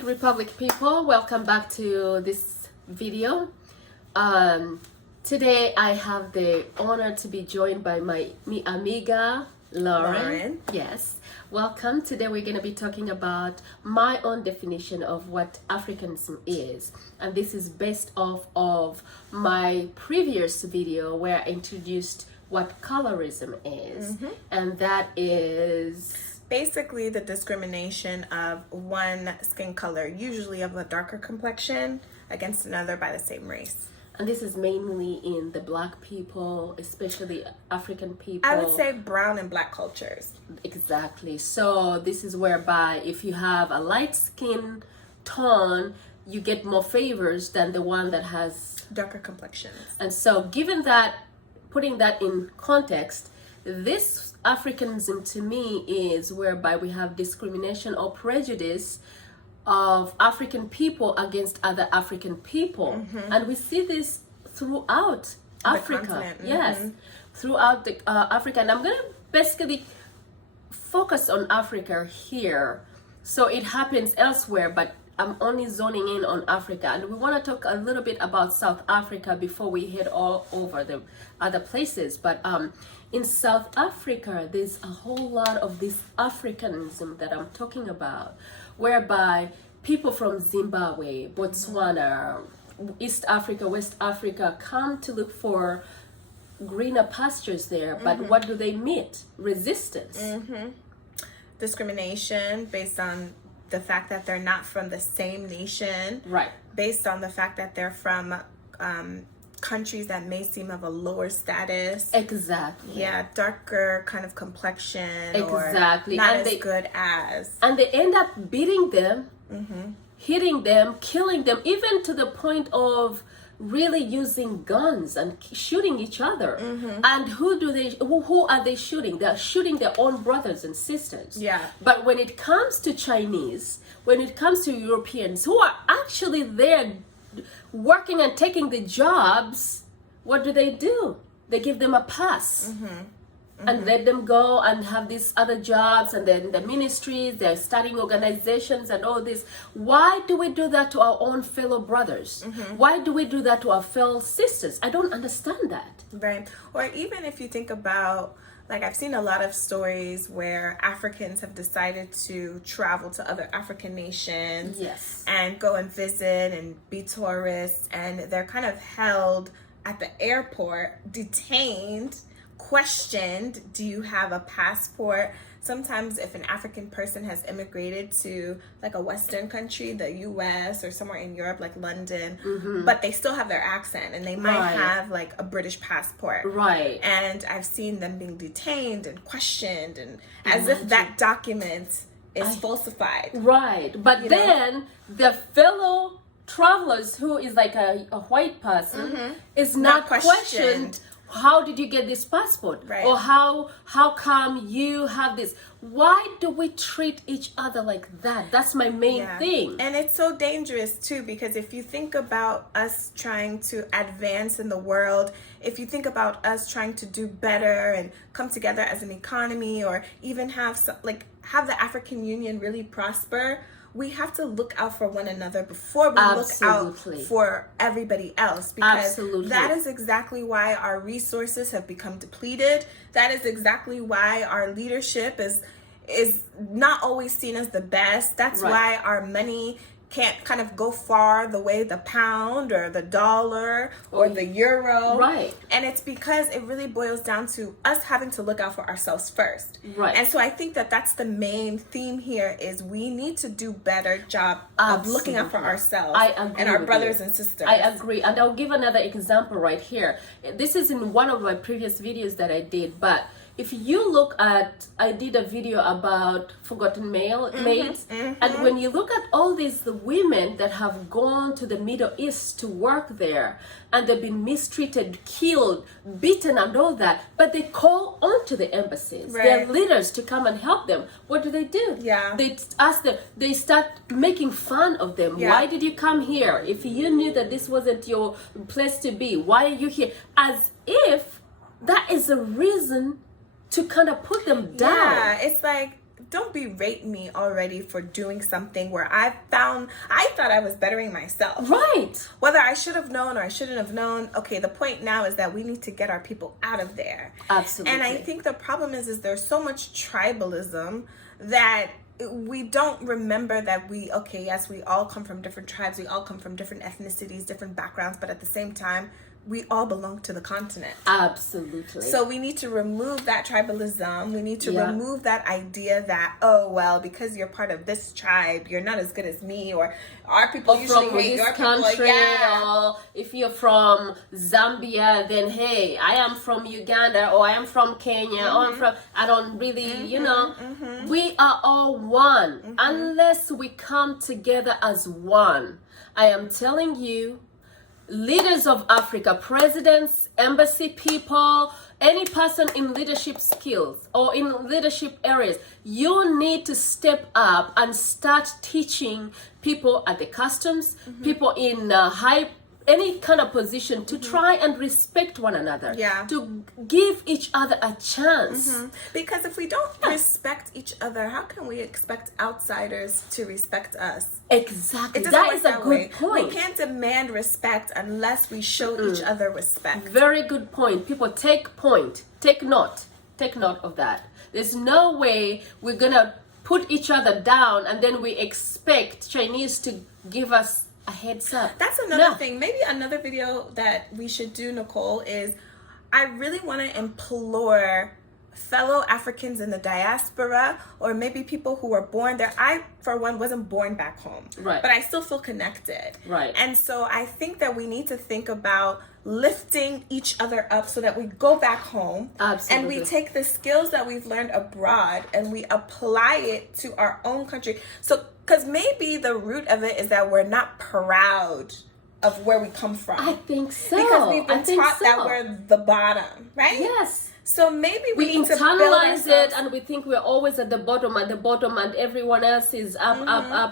morning, Republic people. Welcome back to this video. Today I have the honor to be joined by mi amiga Lauren. Yes, welcome. Today we're going to be talking about my own definition of what Africanism is, and this is based off of my previous video where I introduced what colorism is, and that is basically the discrimination of one skin color, usually of a darker complexion, against another by the same race. And this is mainly in the Black people, especially African people. I would say brown and Black cultures. Exactly. So this is whereby if you have a light skin tone, you get more favors than the one that has darker complexions. And so given that, putting that in context, this Africanism to me is whereby we have discrimination or prejudice of African people against other African people. And we see this throughout Africa. Yes, throughout the Africa. And I'm going to basically focus on Africa here. So it happens elsewhere, but I'm only zoning in on Africa. And we want to talk a little bit about South Africa before we head all over the other places. But in South Africa, there's a whole lot of this Africanism that I'm talking about, whereby people from Zimbabwe, Botswana, East Africa, West Africa come to look for greener pastures there. But what do they meet? Resistance. Discrimination based on the fact that they're not from the same nation. Right. Based on the fact that they're from countries that may seem of a lower status. Exactly. Yeah, darker kind of complexion. Exactly. Or not and as good as. And they end up beating them, hitting them, killing them, even to the point of really using guns and shooting each other. And who are they shooting? They're shooting their own brothers and sisters. Yeah. But when it comes to Chinese, when it comes to Europeans who are actually there working and taking the jobs, what do? They give them a pass and let them go and have these other jobs, and then the ministries, they're starting organizations and all this. Why do we do that to our own fellow brothers? Why do we do that to our fellow sisters? I don't understand that. Right. Or even if you think about, like, I've seen a lot of stories where Africans have decided to travel to other African nations and go and visit and be tourists, and they're kind of held at the airport, detained, questioned. Do you have a passport? Sometimes if an African person has immigrated to like a Western country, the US or somewhere in Europe like London, but they still have their accent and they might have like a British passport. Right. And I've seen them being detained and questioned and as if that document is falsified. Right. But then the fellow travelers who is like a white person is not questioned. How did you get this passport? Right. Or how come you have this? Why do we treat each other like that? That's my main thing. And it's so dangerous too, because if you think about us trying to advance in the world, if you think about us trying to do better and come together as an economy, or even have the African Union really prosper, we have to look out for one another before we look out for everybody else, because that is exactly why our resources have become depleted. That is exactly why our leadership is not always seen as the best. That's why our money can't kind of go far the way the pound or the dollar or the euro. Right. And it's because it really boils down to us having to look out for ourselves first. Right. And so I think that that's the main theme here, is we need to do better job of looking out for ourselves and our brothers and sisters. I agree. And I'll give another example right here. This is in one of my previous videos that I did, but if you look at, I did a video about forgotten maids, and when you look at all these women that have gone to the Middle East to work there, and they've been mistreated, killed, beaten, and all that, but they call on to the embassies, their leaders, to come and help them. What do? They ask them, they start making fun of them. Why did you come here? If you knew that this wasn't your place to be, why are you here? As if that is a reason to kind of put them down. Yeah, it's like don't berate me already for doing something where I thought I was bettering myself. Right. Whether I should have known or I shouldn't have known, okay, the point now is that we need to get our people out of there. Absolutely. And I think the problem is there's so much tribalism that we don't remember that we all come from different tribes, we all come from different ethnicities, different backgrounds, but at the same time, we all belong to the continent. Absolutely. So we need to remove that tribalism. We need to remove that idea that, oh, well, because you're part of this tribe, you're not as good as me, or our people usually hate your country, people. Or if you're from Zambia, then hey, I am from Uganda, or I am from Kenya, or I'm from, I don't really, we are all one unless we come together as one. I am telling you, leaders of Africa, presidents, embassy people, any person in leadership skills or in leadership areas, you need to step up and start teaching people at the customs, people in any kind of position to try and respect one another, to give each other a chance. Because if we don't respect each other, how can we expect outsiders to respect us? Exactly. That is a good point. We can't demand respect unless we show each other respect. Very good point. People, take point. Take note of that. There's no way we're gonna put each other down and then we expect Chinese to give us a heads up. That's another thing. Maybe another video that we should do, Nicole, is I really want to implore fellow Africans in the diaspora, or maybe people who were born there. I, for one, wasn't born back home, right? But I still feel connected, right? And so I think that we need to think about lifting each other up so that we go back home, and we take the skills that we've learned abroad and we apply it to our own country. So, because maybe the root of it is that we're not proud of where we come from. I think so. Because we've been taught that we're the bottom, right? Yes. So maybe we need to internalize it, and we think we're always at the bottom, and everyone else is up,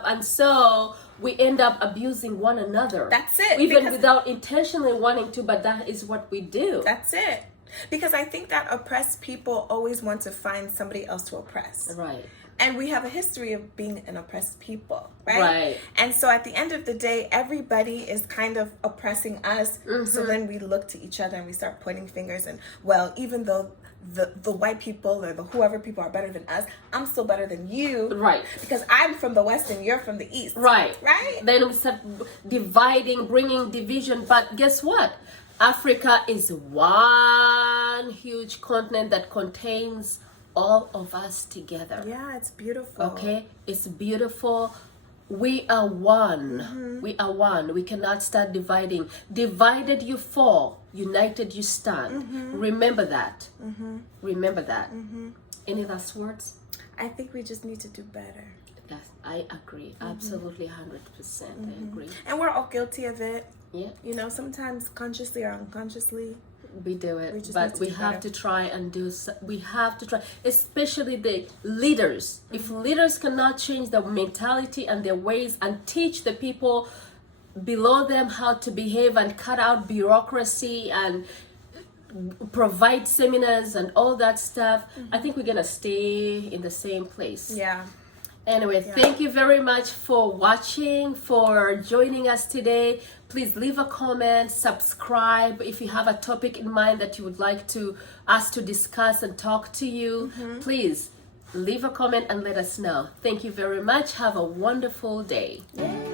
and so we end up abusing one another. That's it. Even without intentionally wanting to, but that is what we do. That's it. Because I think that oppressed people always want to find somebody else to oppress. Right. And we have a history of being an oppressed people, right? Right. And so at the end of the day, everybody is kind of oppressing us. So then we look to each other and we start pointing fingers. And, well, even though the white people or the whoever people are better than us, I'm still better than you. Right. Because I'm from the West and you're from the East. Right. Right? Then we start dividing, bringing division. But guess what? Africa is one huge continent that contains all of us together. Yeah, it's beautiful. Okay, it's beautiful. We are one. We are one. We cannot start dividing. Divided you fall, united you stand. Remember that. Remember that. Any last words? I think we just need to do better. Yes, I agree. Absolutely, 100%. I agree. And we're all guilty of it. Yeah. You know, sometimes consciously or unconsciously. We do it, but we have to try and do. We have to try, especially the leaders. If leaders cannot change their mentality and their ways and teach the people below them how to behave and cut out bureaucracy and provide seminars and all that stuff, I think we're gonna stay in the same place. Yeah. Anyway, thank you very much for watching, for joining us today. Please leave a comment, subscribe. If you have a topic in mind that you would like us to discuss and talk to you, please leave a comment and let us know. Thank you very much. Have a wonderful day. Yay.